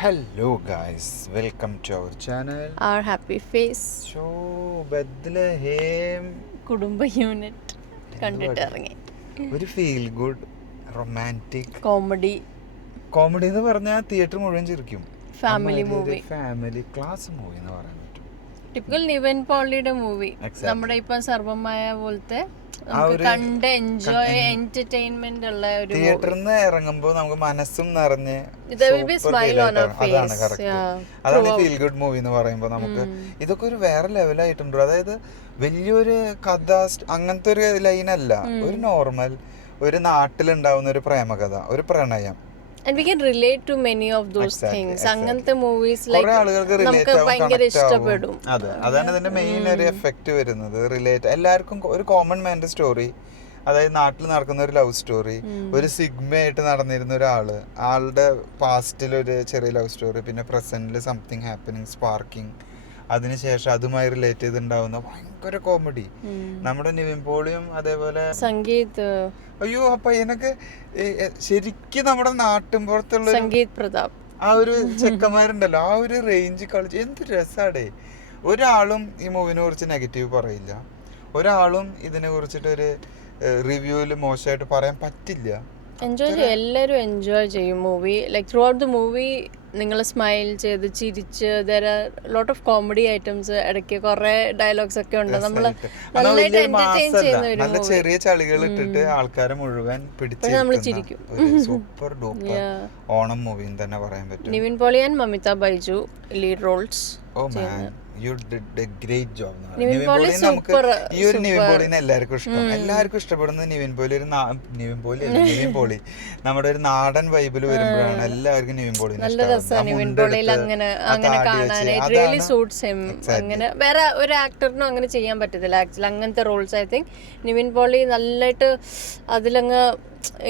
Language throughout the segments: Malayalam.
Hello guys, welcome to our channel. Our happy face So Bethlehem കുടുംബ യൂണിറ്റ് കണ്ടിട്ട് ഇറങ്ങി. ഒരു ഫീൽ ഗുഡ് റൊമാൻറ്റിക് കോമഡി എന്ന് പറഞ്ഞാൽ തിയേറ്റർ മുഴുവൻ ചിരിക്കും. Family movie, family class movie എന്ന് പറയാൻ പറ്റും. ടിപ്പിക്കൽ നിവിൻ പോളിയുടെ മൂവി. നമ്മുടെ ഇപ്പം സർവമായ പോലത്തെ കണ്ട് എൻജോയ് എന്റർടൈൻമെന്റ് ഉള്ള ഒരു തിയേറ്ററിൽ നിന്ന് ഇറങ്ങുമ്പോൾ നമുക്ക് മനസ്സും നിറഞ്ഞ് അതാണ് ഫീൽ ഗുഡ് മൂവി എന്ന് പറയുമ്പോൾ നമുക്ക് ഇതൊക്കെ ഒരു വേറെ ലെവലായിട്ടുണ്ട്. അതായത് വലിയൊരു കഥ അങ്ങനത്തെ ഒരു ലൈനല്ല, ഒരു നോർമൽ ഒരു നാട്ടിലുണ്ടാവുന്ന ഒരു പ്രേമകഥ, ഒരു പ്രണയം. And we can relate to many of those things. അങ്ങനത്തെ മൂവീസ് കുറെ ആളുകൾക്ക് നമുക്ക് ഭയങ്കര ഇഷ്ടപ്പെടും. അതാണ് ഇതിന്റെ മെയിൻ ഒരു എഫക്റ്റ് വരുന്നത്. റിലേറ്റ് എല്ലാവർക്കും ഒരു കോമൺ മാൻ്റെ സ്റ്റോറി, അതായത് നാട്ടിൽ നടക്കുന്ന ഒരു ലവ് സ്റ്റോറി, ഒരു സിഗ്മയായിട്ട് നടന്നിരുന്ന ഒരാള്, ആളുടെ പാസ്റ്റിൽ ഒരു ചെറിയ ലവ് സ്റ്റോറി, പിന്നെ പ്രസന്റിൽ സംതിങ് ഹാപ്പനിങ് സ്പാർക്കിംഗ്, അതിനുശേഷം അതുമായി റിലേറ്റ് ചെയ്തുണ്ടാവുന്ന ഭയങ്കര കോമഡി. നമ്മുടെ നിവിൻ പോളിയും അതേപോലെ സംഗീത്, അയ്യോ ആ പയ്യനൊക്കെ ശരിക്കും നമ്മുടെ നാട്ടിൻപുറത്തുള്ള സംഗീത് പ്രതാപ്, ആ ഒരു ചെക്കന്മാരുണ്ടല്ലോ, ആ ഒരു റേഞ്ച് കളിച്ച് എന്ത് രസാടേ. ഒരാളും ഈ മൂവിനെ കുറിച്ച് നെഗറ്റീവ് പറയില്ല, ഒരാളും ഇതിനെ കുറിച്ചിട്ടൊരു റിവ്യൂവിൽ മോശമായിട്ട് പറയാൻ പറ്റില്ല. എൻജോയ് ചെയ്യും, എല്ലാവരും എൻജോയ് ചെയ്യും movie. Like through out the movie നിങ്ങൾ സ്മൈൽ ചെയ്ത് ചിരിച്ച്, ലോട്ട് ഓഫ് കോമഡി ഐറ്റംസ്, ഇടയ്ക്ക് കുറെ ഡയലോഗ്സ് ഒക്കെ ഉണ്ട്. നമ്മൾ നന്നായിട്ട് എന്റർടൈൻ ചെയ്യുന്ന ഒരു നല്ല ചെറിയ ചളികൾ ഇട്ടിട്ട് ആൾക്കാരെ മുഴുവൻ നമ്മൾ ചിരിക്കും. സൂപ്പർ ഡൂപ്പർ ഓണം മൂവി തന്നെ പറയാൻ പറ്റും. Nivin Pauly and Mamitha Baiju lead roles. Oh man, you did a great job. Nivin Pauly നമുക്ക് ഈ ഒരു നിവിൻ പോളിനെ എല്ലാവർക്കും ഇഷ്ടം, എല്ലാവർക്കും ഇഷ്ടപ്പെടുന്നത് നിവിൻ പോളി നമ്മുടെ ഒരു നാടൻ വൈബിൽ വരുമ്പോഴാണ് എല്ലാവർക്കും നിവിൻ പോളി. നല്ല രസമാണ് നിവിൻ പോളിയിൽ അങ്ങനെ കാണാനായിട്ട്. Really suits him. അങ്ങനെ വേറെ ഒരു ആക്ടറിനും അങ്ങനെ ചെയ്യാൻ പറ്റത്തില്ല ആക്ച്വലി അങ്ങനത്തെ roles. I think Nivin Pauly നല്ലതായിട്ട് അതിലങ്ങ്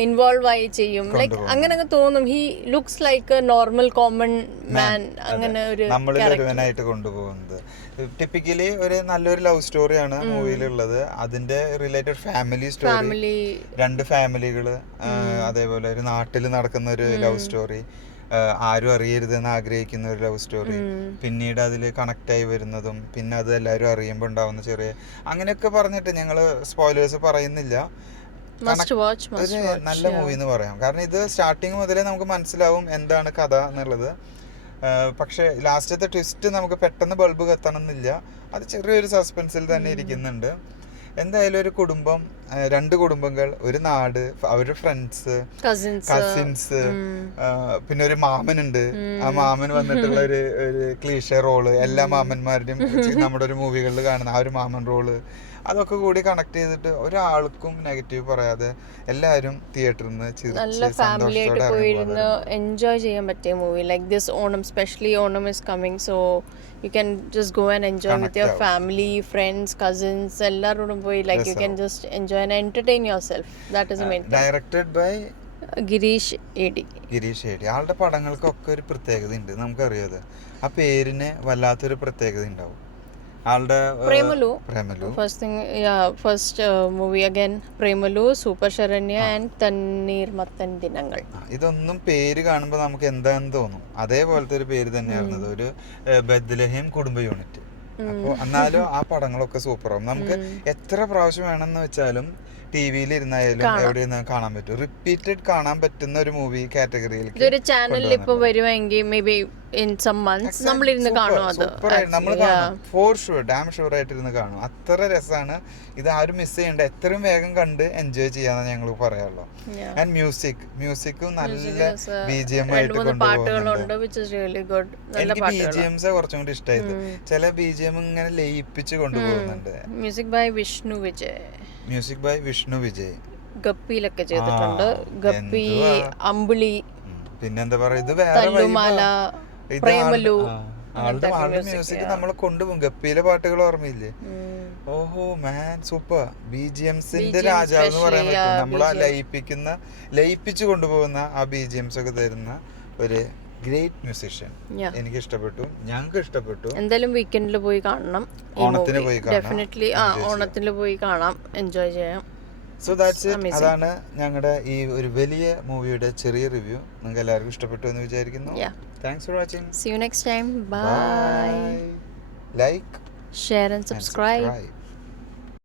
ഇൻവോൾവ് ആയി ചെയ്യും. ലൈക്ക് അങ്ങനെ അങ്ങ് തോന്നും he looks like a normal common man. അങ്ങനെ ഒരു നമ്മളിലൊരുവനായിട്ട് കൊണ്ടുപോകുന്നത് ടിപ്പിക്കലി ഒരു നല്ലൊരു ലവ് സ്റ്റോറിയാണ് മൂവിയിലുള്ളത്. അതിന്റെ റിലേറ്റഡ് ഫാമിലി സ്റ്റോറി, രണ്ട് ഫാമിലികള്, അതേപോലെ ഒരു നാട്ടിൽ നടക്കുന്ന ഒരു ലവ് സ്റ്റോറി, ആരും അറിയരുതെന്ന് ആഗ്രഹിക്കുന്ന ഒരു ലവ് സ്റ്റോറി, പിന്നീട് അതിൽ കണക്ട് ആയി വരുന്നതും, പിന്നെ അത് എല്ലാവരും അറിയുമ്പോൾ ഉണ്ടാവുന്ന ചെറിയ അങ്ങനെയൊക്കെ പറഞ്ഞിട്ട് ഞങ്ങള് സ്പോയിലേഴ്സ് പറയുന്നില്ല. ഒരു നല്ല മൂവി എന്ന് പറയാം. കാരണം ഇത് സ്റ്റാർട്ടിങ് മുതലേ നമുക്ക് മനസ്സിലാവും എന്താണ് കഥ എന്നുള്ളത്. പക്ഷെ ലാസ്റ്റത്തെ ട്വിസ്റ്റ് നമുക്ക് പെട്ടെന്ന് ബൾബ് കത്തണമെന്നില്ല, അത് ചെറിയൊരു സസ്പെൻസിൽ തന്നെ ഇരിക്കുന്നുണ്ട്. എന്തായാലും ഒരു കുടുംബം, രണ്ട് കുടുംബങ്ങൾ, ഒരു നാട്, അവരുടെ ഫ്രണ്ട്സ്, കസിൻസ്, പിന്നെ ഒരു മാമനുണ്ട്. ആ മാമൻ വന്നിട്ടുള്ള ഒരു ക്ലീഷേ റോള്, എല്ലാ മാമന്മാരുടെയും നമ്മുടെ ഒരു മൂവികളിൽ കാണുന്ന ആ ഒരു മാമൻ റോള്, അതൊക്കെ കൂടി കണക്ട് ചെയ്തിട്ട് ഒരാൾക്കും നെഗറ്റീവ് പറയാതെ എല്ലാവരും തിയേറ്ററിൽ നിന്ന് നല്ല ഫാമിലി ആയിട്ട് പോയിരുന്ന് എൻജോയ് ചെയ്യാൻ പറ്റിയ movie. Like this Onam, specially Onam is coming, so you can just go and enjoy with your family, friends, cousins, എല്ലാവരോടും പോയി like you can just enjoy and entertain your self. That is the main. Directed by Girish AD. ആളുടെ പടങ്ങൾക്കൊക്കെ ഒരു പ്രത്യേകത ഉണ്ട്, നമുക്കറിയാതെ. ആ പേരിന് വല്ലാത്തൊരു പ്രത്യേകത ഉണ്ടാവും. Premalu first thing, first movie again Premalu, super Sharanya and Thanneermathan Dinangal. ഇതൊന്നും പേര് കാണുമ്പോൾ നമുക്ക് എന്താന്ന് തോന്നും, അതേപോലത്തെ ഒരു പേര് തന്നെയായിരുന്നത്. ഒരു ബെത്ലഹേം കുടുംബ യൂണിറ്റ്. അപ്പോൾ എന്നാലും ആ പടങ്ങളൊക്കെ സൂപ്പറാവും. നമുക്ക് എത്ര പ്രാവശ്യം വേണമെന്ന് വെച്ചാലും ടിവിയിൽ ഇരുന്നായാലും എവിടെ ഇരുന്നാലും കാണാൻ പറ്റും. റിപ്പീറ്റഡ് കാണാൻ പറ്റുന്ന ഒരു മൂവി കാറ്റഗറിയിൽ ഇതൊരു ചാനലിൽ ഇപ്പൊ വരുമെങ്കിൽ may be in some months നമ്മൾ ഇരുന്ന് കാണും. അത് നമ്മൾ കാണും, ഫോർ ഷുവർ, ഡാം ഷുവർ ആയിട്ട് ഇരുന്ന് കാണും. അത്ര രസമാണ്. ഇത് ആരും മിസ് ചെയ്യണ്ട, എത്രയും വേഗം കണ്ട് എൻജോയ് ചെയ്യാന്ന് ഞങ്ങൾ പറയാറുള്ളൂ. ആൻഡ് മ്യൂസിക്കും നല്ല BGM ആയിട്ട് കൊണ്ടുപോകുന്നുണ്ട്. എനിക്ക് BGMs കുറച്ചും കൂടി ഇഷ്ടമായത്. ചില BGM ഇങ്ങനെ ലയിപ്പിച്ച് കൊണ്ടുപോകുന്നുണ്ട്. Music by Vishnu Vijay. ഗപ്പിയിലൊക്കെ ചെയ്തിട്ടുണ്ട്. ഗപ്പി, അമ്പിളി, പിന്നെന്താ പറയാ, ഇത് വേറെ പ്രേമലു. ആളുടെ മ്യൂസിക് നമ്മളെ കൊണ്ടുപോകും. ഗപ്പിയിലെ പാട്ടുകൾ ഓർമ്മയില്ലേ? ഓഹോ മാൻ, സൂപ്പർ. BGMസിന്റെ രാജാവ് എന്ന് പറയാൻ പറ്റും. നമ്മളാ ലയിപ്പിച്ചു കൊണ്ടുപോകുന്ന ആ BGMs ഒക്കെ തരുന്ന ഒരു ഗ്രേറ്റ് മ്യൂസിഷ്യൻ. എനിക്ക് ഇഷ്ടപ്പെട്ടു, ഞങ്ങൾക്ക് ഇഷ്ടപ്പെട്ടു. എന്തായാലും വീക്കെൻഡിൽ പോയി കാണണം. ഓണത്തിന് പോയി കാണാം. ഡെഫിനറ്റ്ലി ഓണത്തിന് പോയി കാണാം, എൻജോയ് ചെയ്യാം. So that's it. അതാണ് ഞങ്ങളുടെ ഈ ഒരു വലിയ മൂവിയുടെ ചെറിയ റിവ്യൂ. നിങ്ങൾക്ക് എല്ലാവർക്കും ഇഷ്ടപ്പെട്ടു എന്ന് വിചാരിക്കുന്നു. Thanks for watching. See you next time. Bye. Like, share and subscribe.